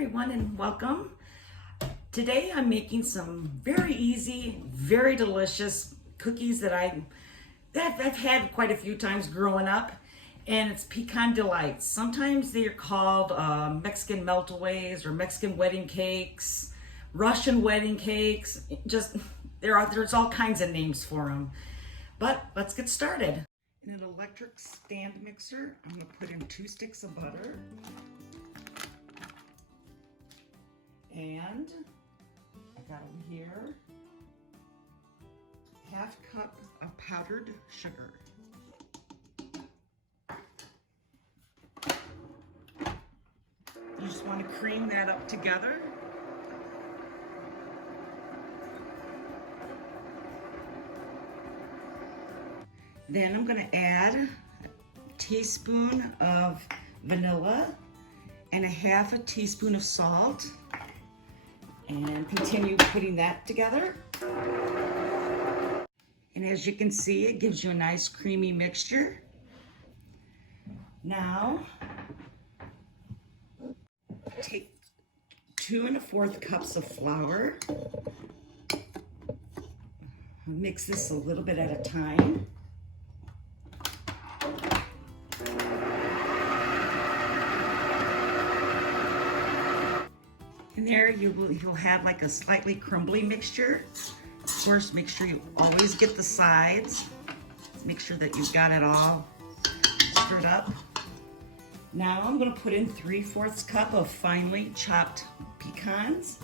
everyone and welcome. Today I'm making some very easy, very delicious cookies that I've had quite a few times growing up, and it's Pecan Delights. Sometimes they're called Mexican meltaways or Mexican wedding cakes, Russian wedding cakes. There's all kinds of names for them. But let's get started. In an electric stand mixer, I'm going to put in 2 sticks of butter. And I got over here ½ cup of powdered sugar. You just want to cream that up together. Then I'm going to add a teaspoon of vanilla and ½ teaspoon of salt, and continue putting that together. And as you can see, it gives you a nice creamy mixture. Now, take 2 1/4 cups of flour. Mix this a little bit at a time. And there you'll have like a slightly crumbly mixture. Of course, make sure you always get the sides. Make sure that you've got it all stirred up. Now I'm going to put in 3/4 cup of finely chopped pecans.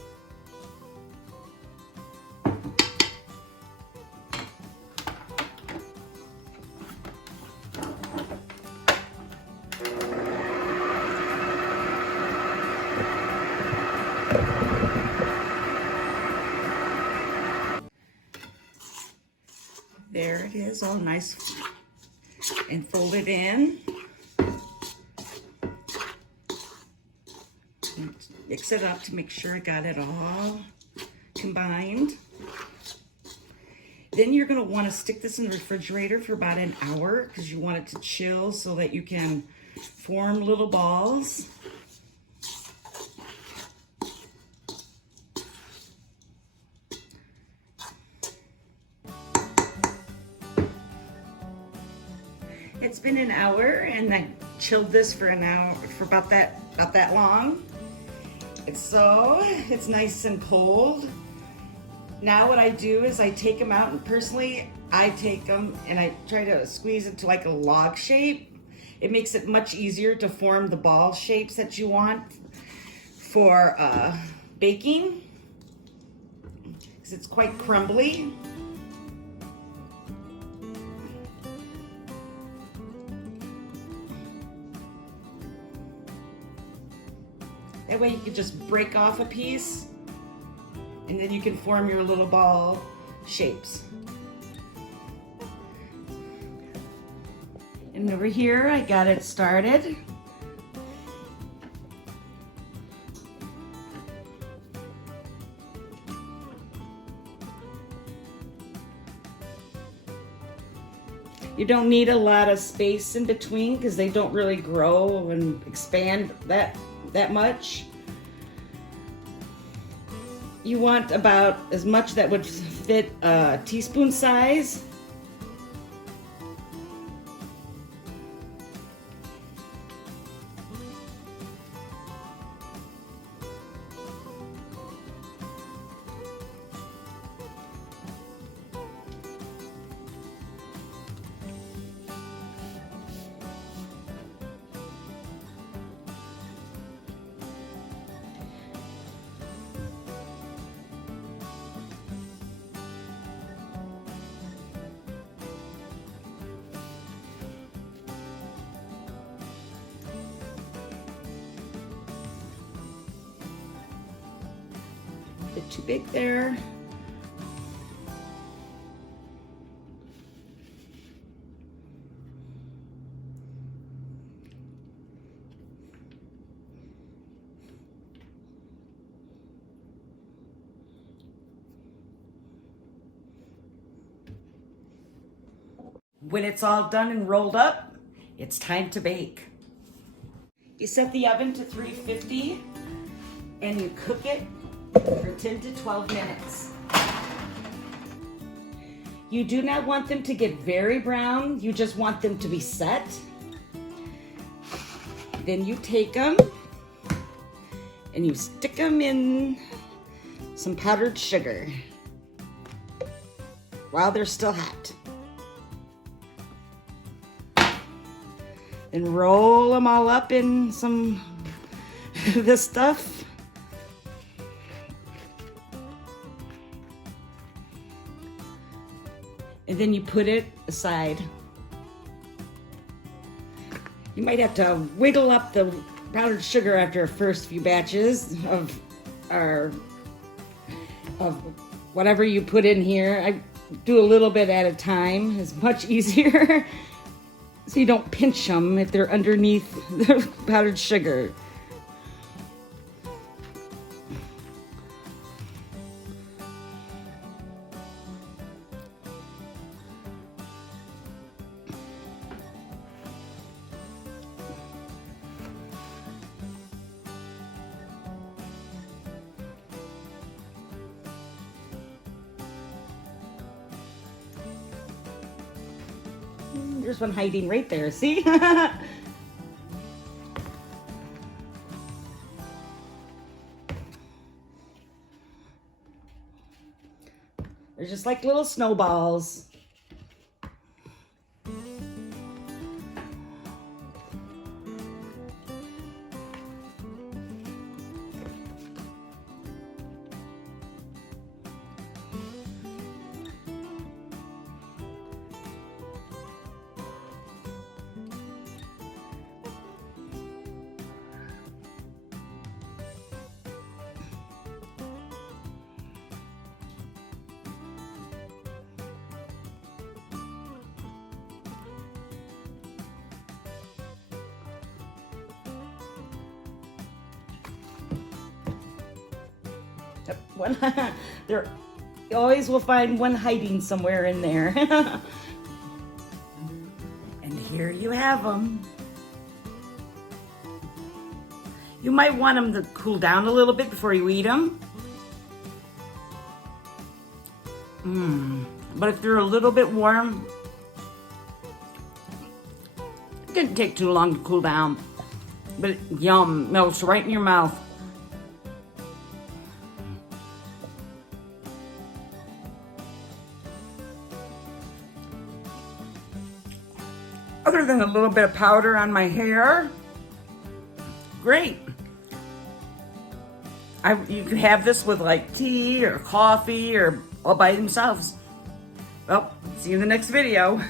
There it is, all nice and folded in. Mix it up to make sure I got it all combined. Then you're going to want to stick this in the refrigerator for about an hour because you want it to chill so that you can form little balls. It's been an hour, and I chilled this for an hour, for about that long. It's nice and cold. Now what I do is I take them out, and personally, I take them and I try to squeeze it to like a log shape. It makes it much easier to form the ball shapes that you want for baking, because it's quite crumbly. That way you can just break off a piece and then you can form your little ball shapes. And over here I got it started. You don't need a lot of space in between because they don't really grow and expand that much. You want about as much that would fit a teaspoon size. Bit too big there. When it's all done and rolled up, it's time to bake. You set the oven to 350 and you cook it for 10 to 12 minutes. You do not want them to get very brown. You just want them to be set. Then you take them and you stick them in some powdered sugar while they're still hot. Then roll them all up in some this stuff. And then you put it aside. You might have to wiggle up the powdered sugar after the first few batches of whatever you put in here. I do a little bit at a time. It's much easier. So you don't pinch them if they're underneath the powdered sugar. There's one hiding right there, see? They're just like little snowballs. One, there, you always will find one hiding somewhere in there. And here you have them. You might want them to cool down a little bit before you eat them. But if they're a little bit warm, it didn't take too long to cool down. But yum, melts right in your mouth. Other than a little bit of powder on my hair, great. You can have this with like tea or coffee or all by themselves. Well, see you in the next video.